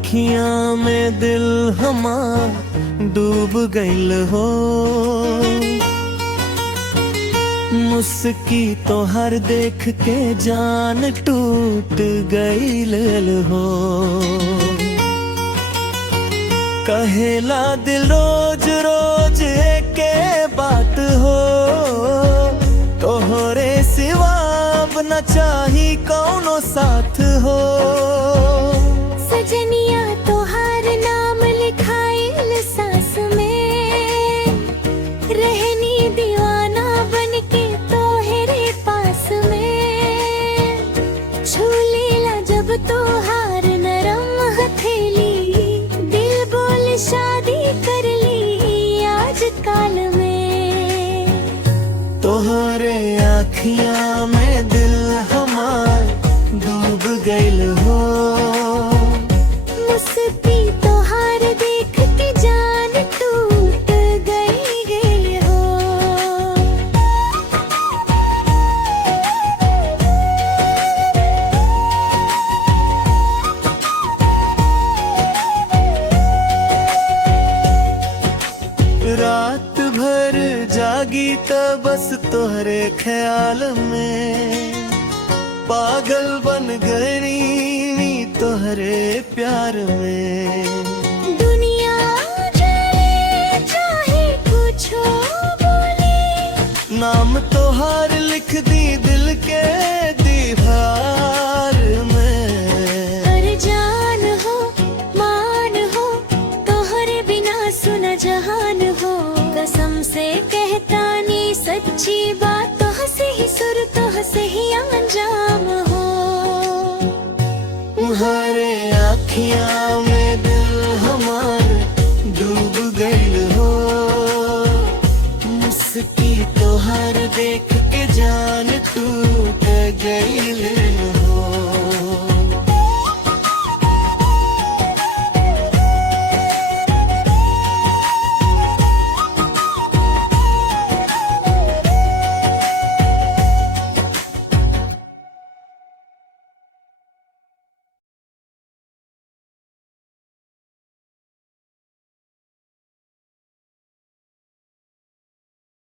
अखियां में दिल हमार डूब गइल हो। मुस्की तो हर देख के जान टूट गइल हो। कहेला दिल रोज रोज एके बात हो, तोहरे सिवा न चाही कौनो साथ हो। सजनिया तोहार नाम लिखाइल सांस में, रहनी दीवाना बनके तोहरे पास में। छू लीला जब तोहार नरम हथेली, दिल बोल शादी कर ली आज काल में। तोहरे आँखियां में दिल हमार डूब गइल हो। मुस्की तोहार देख के जान टूट गई हो। रात भर जागी त बस तोहरे ख्याल में, पागल बन गई तोहरे प्यार में। दुनिया जाने चाहे कुछो बोले, नाम तोहार लिख दी दिल के दीवार में। अरे जान हो मान हो, तोहरे बिना सुना जहान हो। कसम से कहता नी सच्ची बात,